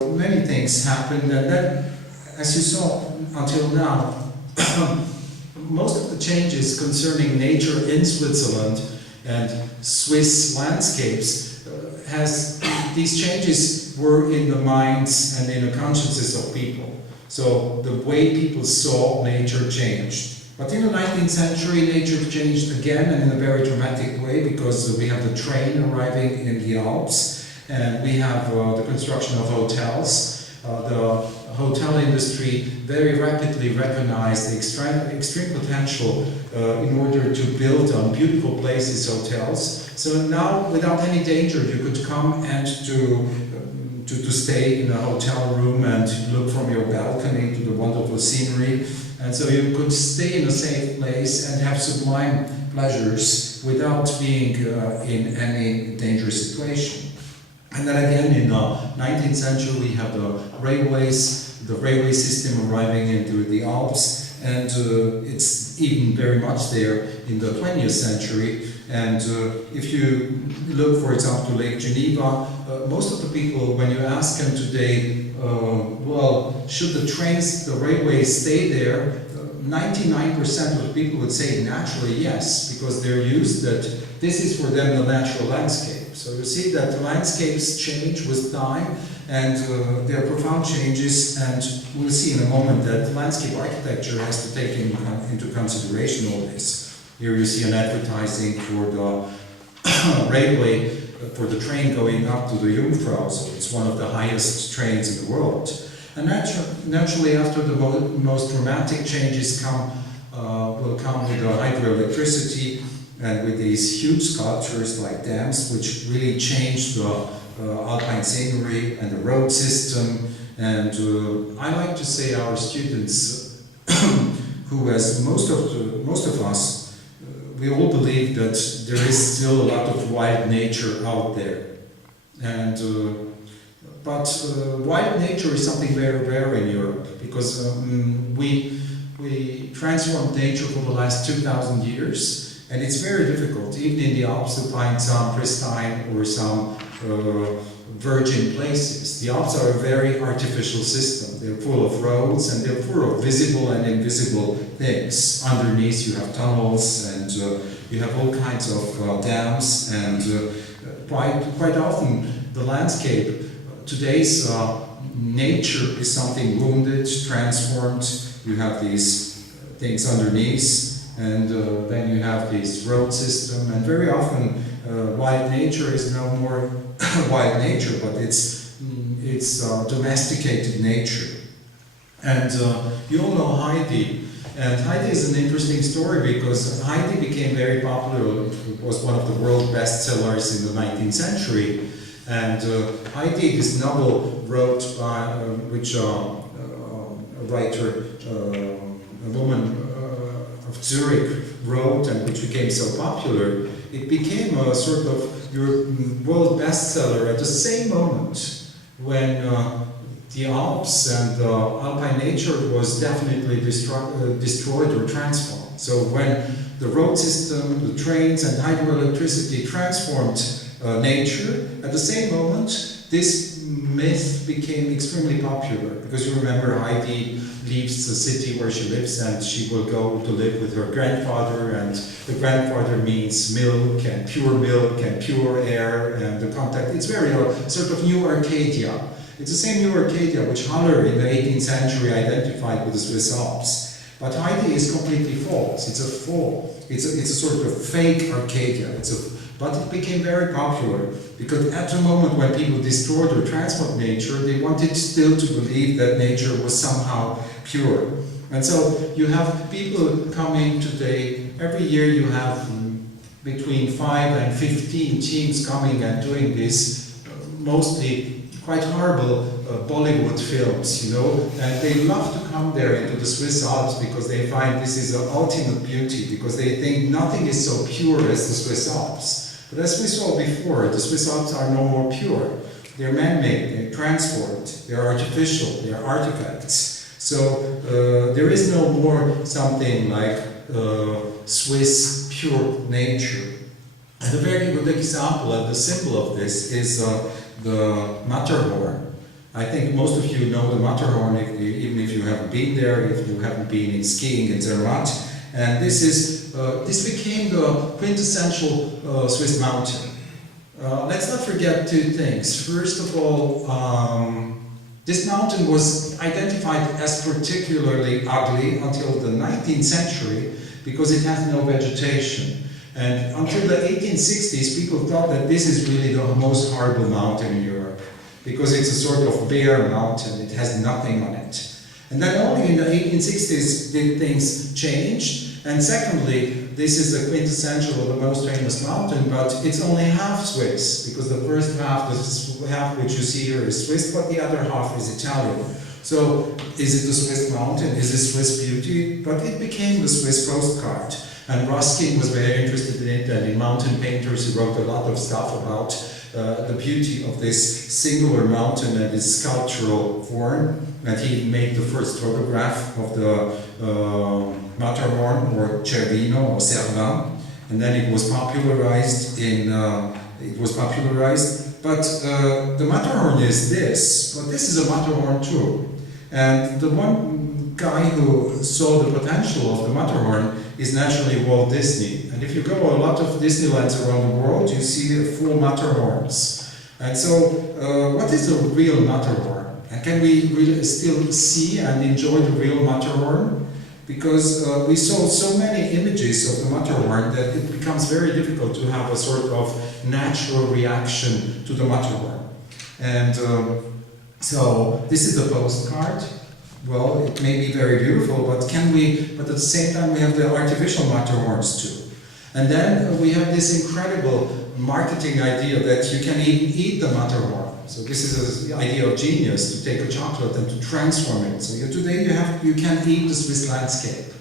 Many things happened, and then, as you saw until now, most of the changes concerning nature in Switzerland and Swiss landscapes these changes were in the minds and in the consciences of people. So the way people saw nature changed. But in the 19th century, nature changed again, and in a very dramatic way, because we have the train arriving in the Alps, and we have the construction of hotels. The hotel industry very rapidly recognized the extreme potential in order to build on beautiful places hotels. So now, without any danger, you could come and to stay in a hotel room and look from your balcony to the wonderful scenery. And so you could stay in a safe place and have sublime pleasures without being in any dangerous situation. And then again, in the 19th century, we have the railway system arriving into the Alps, and it's even very much there in the 20th century. And if you look, for example, to Lake Geneva, most of the people, when you ask them today, well, should the railways stay there? 99% of the people would say naturally yes, because they're used that this is for them the natural landscape. So you see that the landscapes change with time, and there are profound changes, and we'll see in a moment that landscape architecture has to take into consideration all this. Here you see an advertising for the railway, for the train going up to the Jungfrau, so it's one of the highest trains in the world. And naturally, after the most dramatic changes will come with the hydroelectricity and with these huge sculptures like dams, which really changed the alpine scenery and the road system. And I like to say our students, who, as most of us, we all believe that there is still a lot of wild nature out there. And but wild nature is something very rare in Europe, because we transformed nature for the last 2,000 years, and it's very difficult, even in the Alps, to find some pristine or some virgin places. The Alps are a very artificial system. They're full of roads, and they're full of visible and invisible things. Underneath you have tunnels, and you have all kinds of dams, and quite often the landscape, today's nature is something wounded, transformed. You have these things underneath, and then you have this road system, and very often wild nature is no more wild nature, but it's domesticated nature. And you all know Heidi, and Heidi is an interesting story, because Heidi became very popular. It was one of the world bestsellers in the 19th century. And Heidi, this novel wrote by which a writer, a woman of Zurich wrote, and which became so popular, it became a sort of world bestseller at the same moment when the Alps and alpine nature was definitely destroyed or transformed. So when the road system, the trains and hydroelectricity transformed nature, at the same moment this myth became extremely popular, because you remember Heidi leaves the city where she lives, and she will go to live with her grandfather, and the grandfather means milk and pure air and the contact. It's very sort of New Arcadia. It's the same New Arcadia which Haller in the 18th century identified with the Swiss Alps. But Heidi is completely false. It's a sort of fake Arcadia. But it became very popular, because at the moment when people destroyed or transformed nature, they wanted still to believe that nature was somehow pure. And so you have people coming today, every year you have between 5 and 15 teams coming and doing this, mostly quite horrible Bollywood films, you know, and they love to come there into the Swiss Alps, because they find this is the ultimate beauty, because they think nothing is so pure as the Swiss Alps. But as we saw before, the Swiss Alps are no more pure. They're man-made, they're transformed, they're artificial, they're artifacts. So there is no more something like Swiss pure nature. And a very good example and the symbol of this is the Matterhorn. I think most of you know the Matterhorn, even if you haven't been there, if you haven't been in skiing in Zermatt. And this became the quintessential Swiss mountain. Let's not forget two things. First of all, this mountain was identified as particularly ugly until the 19th century because it has no vegetation. And until the 1860s, people thought that this is really the most horrible mountain in Europe because it's a sort of bare mountain, it has nothing on it. And then only in the 1860s did things change. And secondly, this is the quintessential, the most famous mountain, but it's only half Swiss, because the first half, the half which you see here is Swiss, but the other half is Italian. So, is it a Swiss mountain? Is it Swiss beauty? But it became the Swiss postcard. And Ruskin was very interested in it, and in Mountain Painters he wrote a lot of stuff about the beauty of this singular mountain and its sculptural form. And he made the first photograph of the Matterhorn, or Cervino, or Cervin, and then it was popularized but the Matterhorn is this, but this is a Matterhorn too. And the one guy who saw the potential of the Matterhorn is naturally Walt Disney. And if you go a lot of Disneylands around the world, you see full Matterhorns. And so, what is the real Matterhorn? And can we really still see and enjoy the real Matterhorn? Because we saw so many images of the Matterhorn that it becomes very difficult to have a sort of natural reaction to the Matterhorn. And so this is a postcard. Well, it may be very beautiful, but at the same time we have the artificial Matterhorns too. And then we have this incredible marketing idea that you can even eat the Matterhorn. So this is the idea of genius, to take a chocolate and to transform it. So today you can eat the Swiss landscape.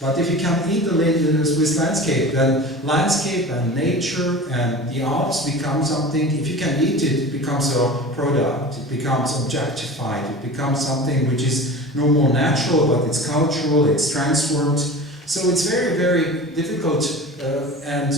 But if you can't eat the Swiss landscape, then landscape and nature and the Alps become something, if you can eat it, it becomes a product, it becomes objectified, it becomes something which is no more natural, but it's cultural, it's transformed. So it's very, very difficult and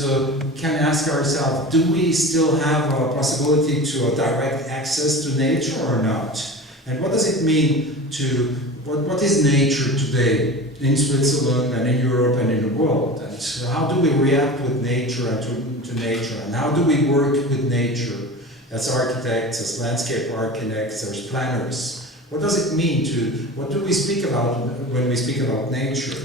can ask ourselves, do we still have a possibility to a direct access to nature or not? And what does it mean to, what is nature today in Switzerland and in Europe and in the world? And how do we react with nature and to nature? And how do we work with nature as architects, as landscape architects, as planners? What does it mean what do we speak about when we speak about nature?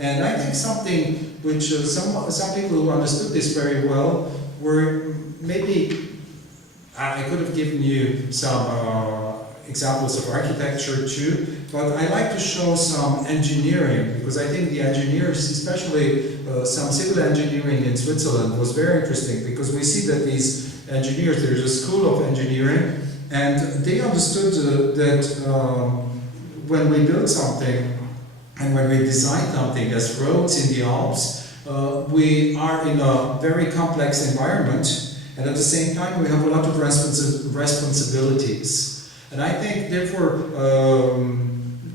And I think something which some people who understood this very well were maybe, I could have given you some examples of architecture too, but I like to show some engineering, because I think the engineers, especially some civil engineering in Switzerland, was very interesting, because we see that these engineers, there's a school of engineering, and they understood that when we build something, and when we design something as roads in the Alps, we are in a very complex environment, and at the same time we have a lot of responsibilities. And I think, therefore,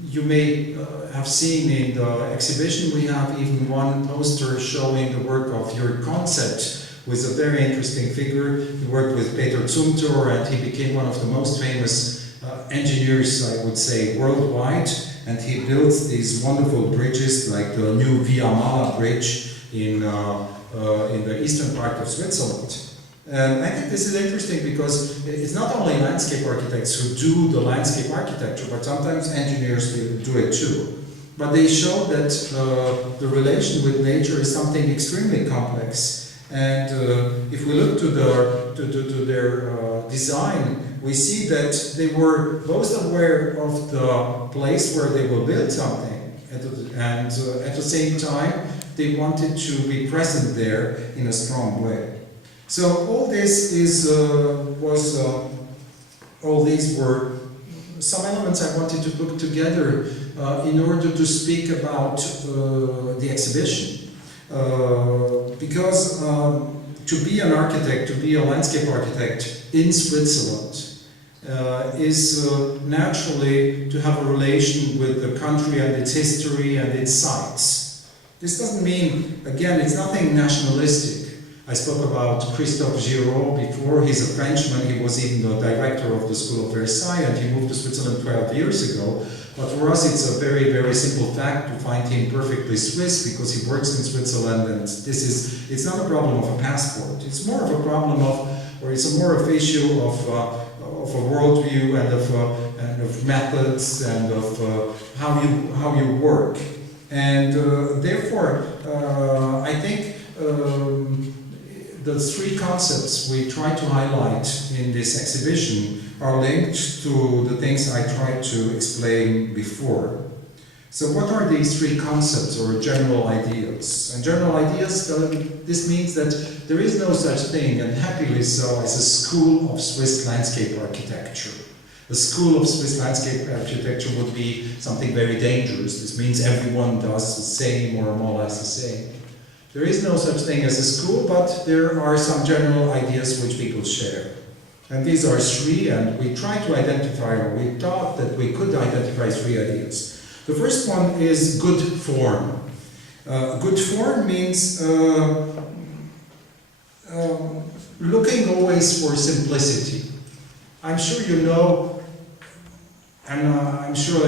you may have seen in the exhibition we have even one poster showing the work of your concept, who is a very interesting figure. He worked with Peter Zumthor, and he became one of the most famous engineers, I would say, worldwide. And he builds these wonderful bridges, like the new Via Mala bridge in the eastern part of Switzerland. And I think this is interesting because it's not only landscape architects who do the landscape architecture, but sometimes engineers do it too. But they show that the relation with nature is something extremely complex. And if we look to their design, we see that they were both aware of the place where they will build something, and at the same time they wanted to be present there in a strong way. So all this all these were some elements I wanted to put together in order to speak about the exhibition, because to be an architect, to be a landscape architect in Switzerland, is naturally to have a relation with the country and its history and its sites. This doesn't mean, again, it's nothing nationalistic. I spoke about Christophe Giraud before. He's a Frenchman. He was even the director of the School of Versailles, and he moved to Switzerland 12 years ago. But for us, it's a very, very simple fact to find him perfectly Swiss because he works in Switzerland, and it's not a problem of a passport. It's more of a problem of, or it's a more of issue of a worldview and of methods and of how you work. And therefore, I think the three concepts we try to highlight in this exhibition are linked to the things I tried to explain before. So what are these three concepts or general ideas? And general ideas, this means that there is no such thing, and happily so, as a school of Swiss landscape architecture. A school of Swiss landscape architecture would be something very dangerous. This means everyone does the same or more or less the same. There is no such thing as a school, but there are some general ideas which people share. And these are three, and we tried to identify, or we thought that we could identify three ideas. The first one is good form. Good form means looking always for simplicity. I'm sure you know, and I'm sure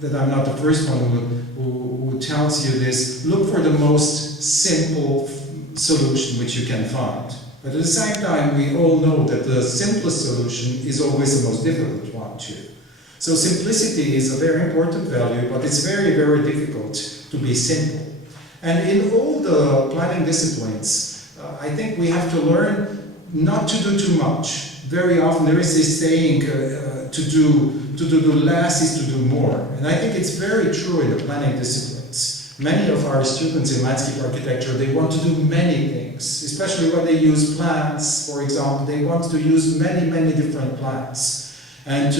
that I'm not the first one who tells you this, look for the most simple solution which you can find. But at the same time, we all know that the simplest solution is always the most difficult one too. So simplicity is a very important value, but it's very, very difficult to be simple. And in all the planning disciplines, I think we have to learn not to do too much. Very often there is this saying, to do less is to do more. And I think it's very true in the planning disciplines. Many of our students in landscape architecture, they want to do many things, especially when they use plans, for example. They want to use many, many different plans. And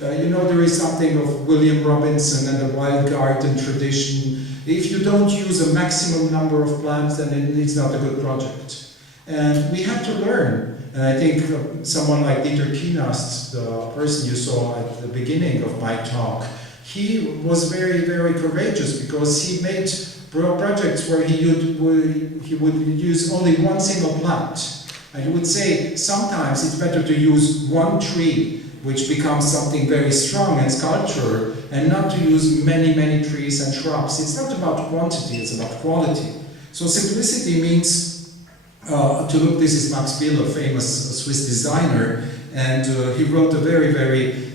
there is something of William Robinson and the wild garden tradition. If you don't use a maximum number of plants, then it's not a good project. And we have to learn. And I think someone like Dieter Kienast, the person you saw at the beginning of my talk, he was very, very courageous because he made projects where he would use only one single plant. And he would say sometimes it's better to use one tree, which becomes something very strong and sculpture, and not to use many, many trees and shrubs. It's not about quantity, it's about quality. So simplicity means this is Max Bill, a famous Swiss designer, and he wrote a very, very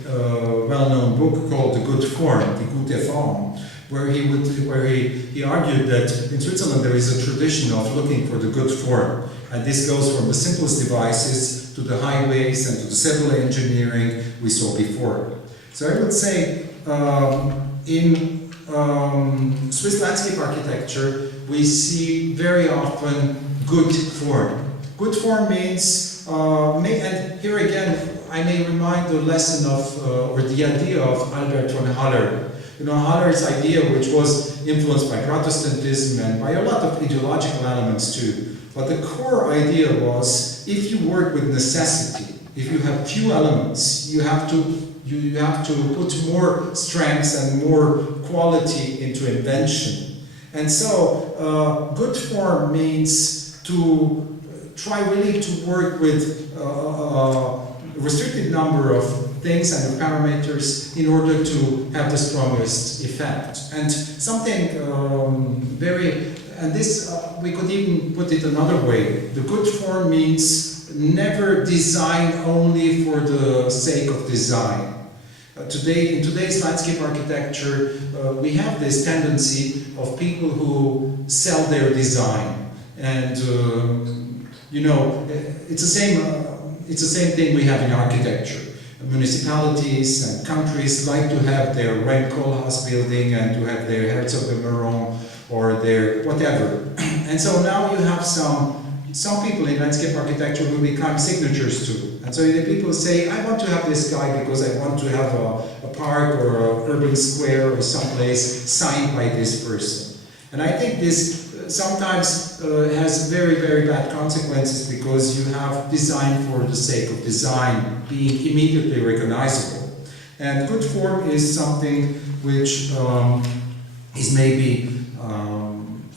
well-known book called The Good Form, Die Gute Form, where he argued that in Switzerland there is a tradition of looking for the good form. And this goes from the simplest devices to the highways and to the civil engineering we saw before. So I would say in Swiss landscape architecture we see very often good form. Good form means, and here again I may remind the lesson of, or the idea of Albert von Haller. You know, Haller's idea, which was influenced by Protestantism and by a lot of ideological elements too. But the core idea was, if you work with necessity, if you have few elements, you have to put more strengths and more quality into invention. And so, good form means to try really to work with a restricted number of things and the parameters in order to have the strongest effect. And something we could even put it another way. The good form means never design only for the sake of design. In today's landscape architecture, we have this tendency of people who sell their design. And, it's the same thing we have in architecture. Municipalities and countries like to have their Rem Koolhaas building and to have their Herzog de Meuron or their whatever. And so now you have some people in landscape architecture who become signatures too. And so the people say, I want to have this guy because I want to have a park or an urban square or someplace signed by this person. And I think this sometimes has very, very bad consequences because you have design for the sake of design being immediately recognizable. And good form is something which is maybe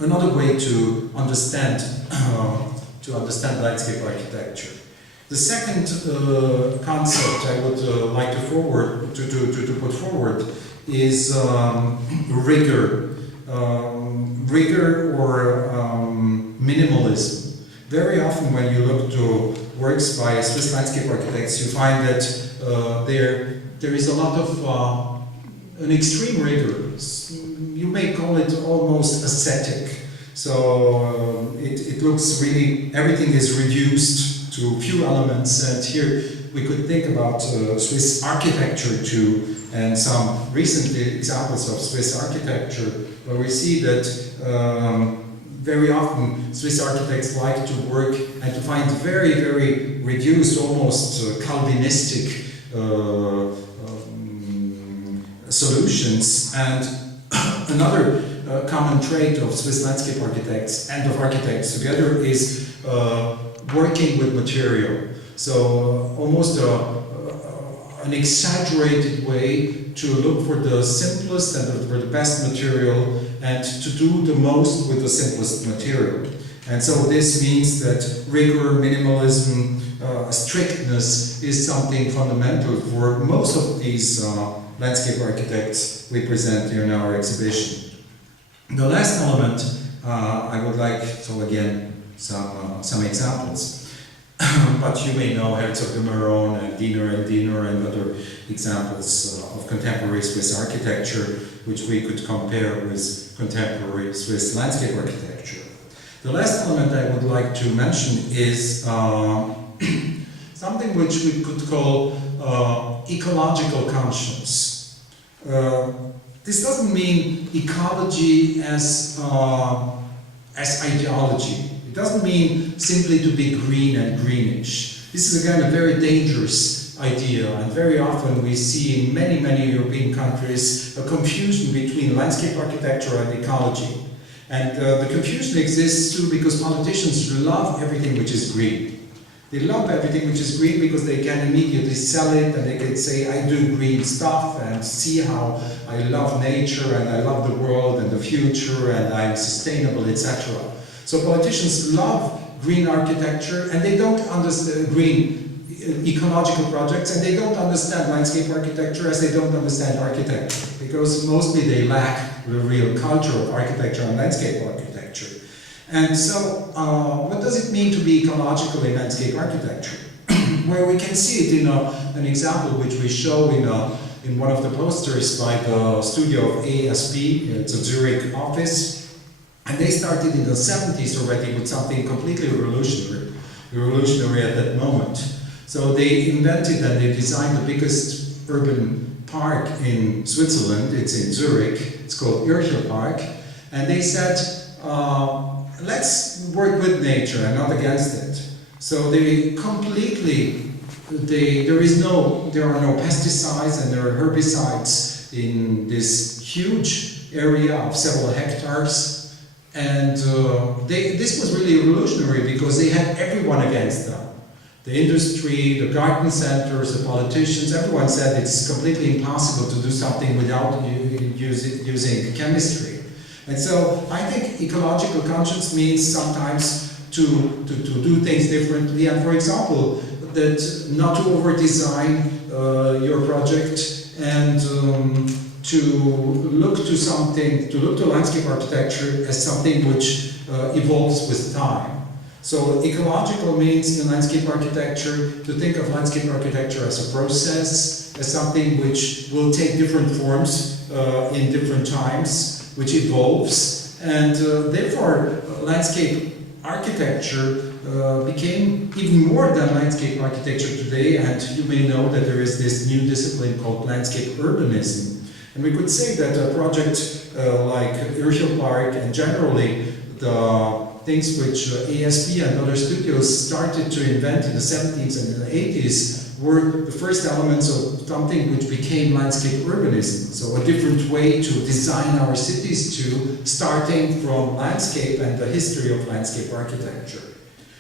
another way to understand to understand landscape architecture. The second concept I would like to put forward is rigor. Rigor or minimalism. Very often when you look to works by Swiss landscape architects, you find that there is a lot of an extreme rigor. You may call it almost ascetic. So it looks really, everything is reduced to few elements, and here we could think about Swiss architecture too, and some recent examples of Swiss architecture where we see that very often Swiss architects like to work and to find very, very reduced, almost Calvinistic solutions. And another common trait of Swiss landscape architects and of architects together is working with material. So almost an exaggerated way to look for the simplest and for the best material and to do the most with the simplest material. And so this means that rigor, minimalism, strictness is something fundamental for most of these landscape architects we present in our exhibition. The last element I would like, so again, some examples. But you may know Herzog de Meuron and Diener and other examples of contemporary Swiss architecture, which we could compare with contemporary Swiss landscape architecture. The last element I would like to mention is something which we could call ecological conscience. This doesn't mean ecology as ideology. It doesn't mean simply to be green and greenish. This is again a very dangerous idea, and very often we see in many European countries a confusion between landscape architecture and ecology. And the confusion exists too because politicians love everything which is green. They love everything which is green because they can immediately sell it, and they can say, I do green stuff and see how I love nature and I love the world and the future and I'm sustainable, etc. So politicians love green architecture, and they don't understand green ecological projects, and they don't understand landscape architecture as they don't understand architecture, because mostly they lack the real culture of architecture and landscape architecture. And so, what does it mean to be ecological in landscape architecture? Where we can see it in an example which we show in one of the posters by the studio of ASP, it's a Zurich office. And they started in the 70s already with something completely revolutionary at that moment. So they invented and they designed the biggest urban park in Switzerland. It's in Zurich. It's called Urchel Park. And they said, let's work with nature and not against it. So they completely, there are no pesticides and there are herbicides in this huge area of several hectares. And this was really revolutionary because they had everyone against them. The industry, the garden centers, the politicians, everyone said it's completely impossible to do something without using chemistry. And so I think ecological conscience means sometimes to do things differently, and for example, that not to over-design your project and to look to landscape architecture as something which evolves with time. So ecological means in landscape architecture to think of landscape architecture as a process, as something which will take different forms in different times, which evolves, and therefore landscape architecture became even more than landscape architecture today, and you may know that there is this new discipline called landscape urbanism. And we could say that a project like Urchel Park and generally the things which ASP and other studios started to invent in the 70s and in the 80s were the first elements of something which became landscape urbanism. So a different way to design our cities to, starting from landscape and the history of landscape architecture.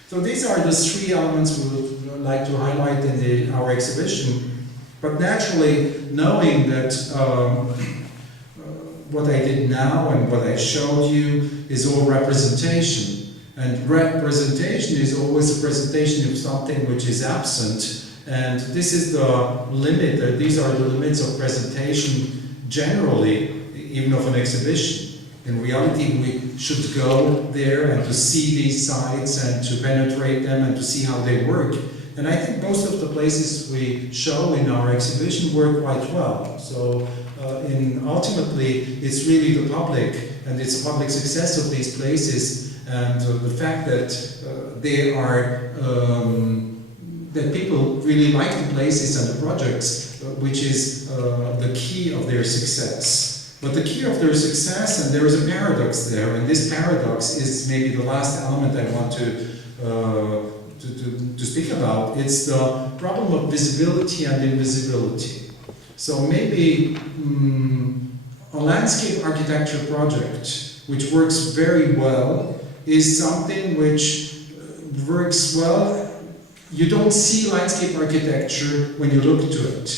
So these are the three elements we would like to highlight in our exhibition. But naturally, knowing that what I did now and what I showed you is all representation, And representation is always a presentation of something which is absent, and this is the limit, these are the limits of presentation generally, even of an exhibition. In reality, we should go there and to see these sites and to penetrate them and to see how they work. And I think most of the places we show in our exhibition work quite well. So ultimately, it's really the public, and it's the public success of these places, and the fact that they are that people really like the places and the projects, which is the key of their success. But the key of their success, and there is a paradox there, and this paradox is maybe the last element I want to speak about. It's the problem of visibility and invisibility. So maybe a landscape architecture project, which works very well, is something which works well. You don't see landscape architecture when you look to it.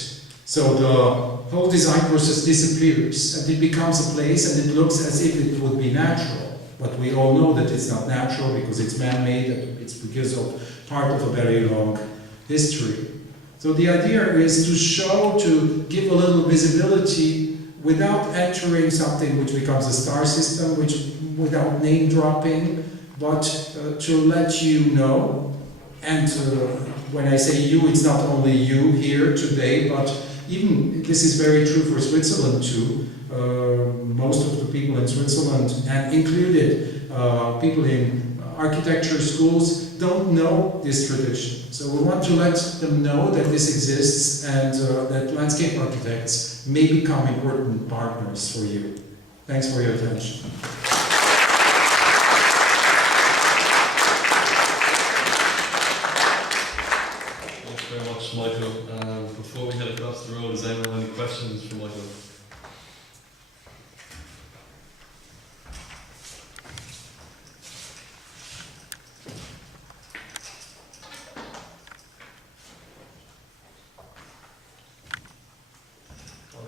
So the whole design process disappears and it becomes a place and it looks as if it would be natural. But we all know that it's not natural because it's man-made and it's because of part of a very long history. So the idea is to show, to give a little visibility without entering something which becomes a star system, without name dropping, but to let you know. And when I say you, it's not only you here today, but even this is very true for Switzerland too. Most of the people in Switzerland, and included people in architecture schools, don't know this tradition. So we want to let them know that this exists and that landscape architects may become important partners for you. Thanks for your attention. Thanks very much, Michael. Before we head across the road, does anyone have any questions for Michael?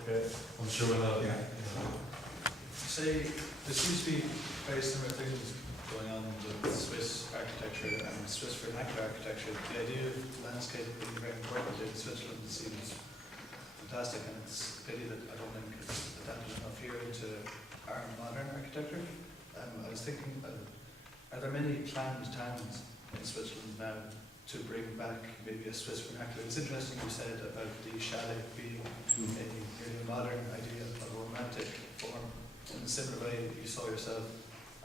Okay, I'm sure we'll have. Yeah. Say, there seems to be very similar things going on with Swiss architecture and Swiss vernacular architecture. The idea of landscape being very important in Switzerland seems fantastic, and it's a pity that I don't think it's adapted enough here into our modern architecture. I was thinking, are there many planned towns in Switzerland now to bring back maybe a Swiss vernacular? It's interesting you said about the chalet being a really modern idea of a romantic form. In a similar way, you saw yourself,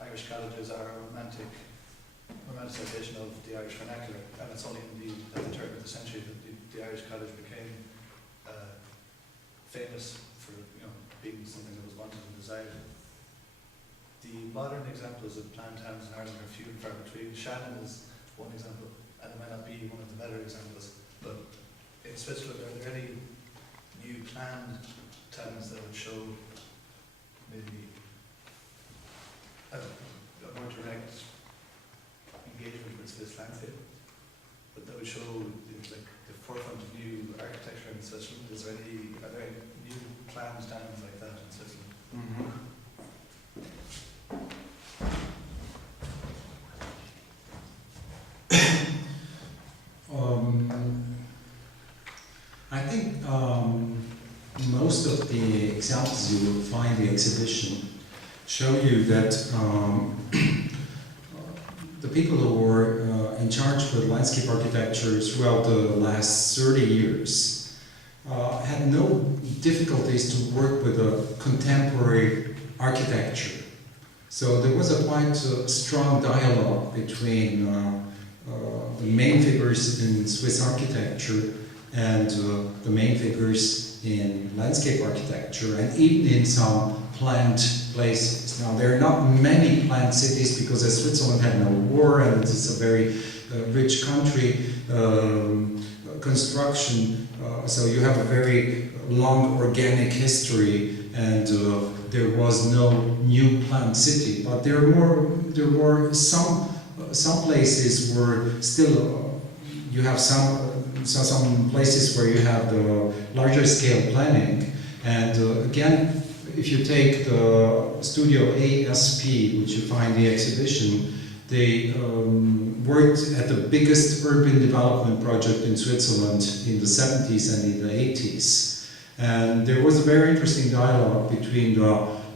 Irish cottages are a romanticisation of the Irish vernacular, and it's only in the turn of the century that the Irish cottage became famous for being something that was wanted and desired. The modern examples of planned towns in Ireland are few and far between. Shannon is one example, and it might not be one of the better examples, but in Switzerland, are there any new planned towns that would show maybe a more direct engagement with Swiss landscape, but that would show like the forefront of new architecture in Switzerland? Are there any new planned towns like that in Switzerland? I think most of the examples you will find in the exhibition show you that the people who were in charge with landscape architecture throughout the last 30 years had no difficulties to work with a contemporary architecture. So there was a quite strong dialogue between the main figures in Swiss architecture and the main figures in landscape architecture, and even in some planned places. Now, there are not many planned cities because Switzerland had no war and it's a very rich country. Construction, so you have a very long organic history, and there was no new planned city. But there were some places where still you have some places where you have the larger scale planning. And again, if you take the studio ASP, which you find in the exhibition, they worked at the biggest urban development project in Switzerland in the 70s and in the 80s. And there was a very interesting dialogue between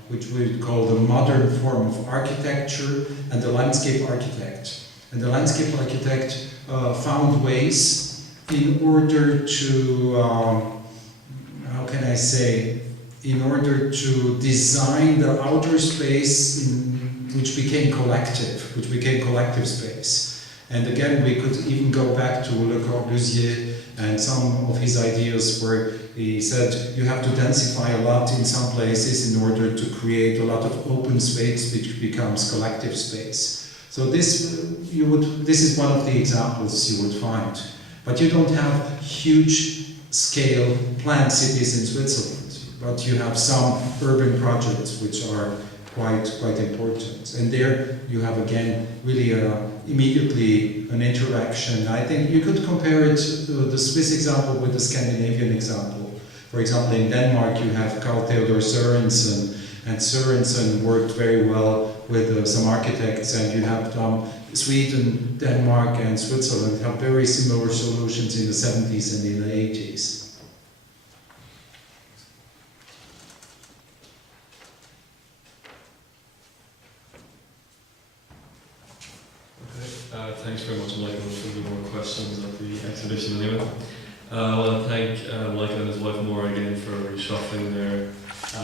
which we would call the modern form of architecture and the landscape architect. And the landscape architect found ways in order to, how can I say, in order to design the outer space which became collective space. And again, we could even go back to Le Corbusier and some of his ideas where he said you have to densify a lot in some places in order to create a lot of open space which becomes collective space. So this is one of the examples you would find. But you don't have huge scale planned cities in Switzerland, but you have some urban projects which are quite important. And there you have again really immediately an interaction. I think you could compare it the Swiss example with the Scandinavian example. For example, in Denmark you have Carl Theodor Sørensen, and Sørensen worked very well with some architects, and you have Sweden, Denmark and Switzerland have very similar solutions in the 70s and in the 80s. Thanks very much, Michael. There'll be more questions at the exhibition anyway. I want to thank Michael and his wife Maura again for reshuffling their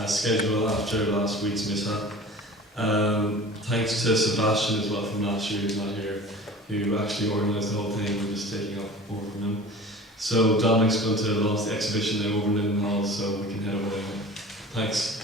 schedule after last week's mishap. Thanks to Sebastian as well from last year, who's not here, who actually organised the whole thing. We're just taking up over from him. So Dominic's going to launch the exhibition now over in Linden Hall, so we can head over there. Thanks.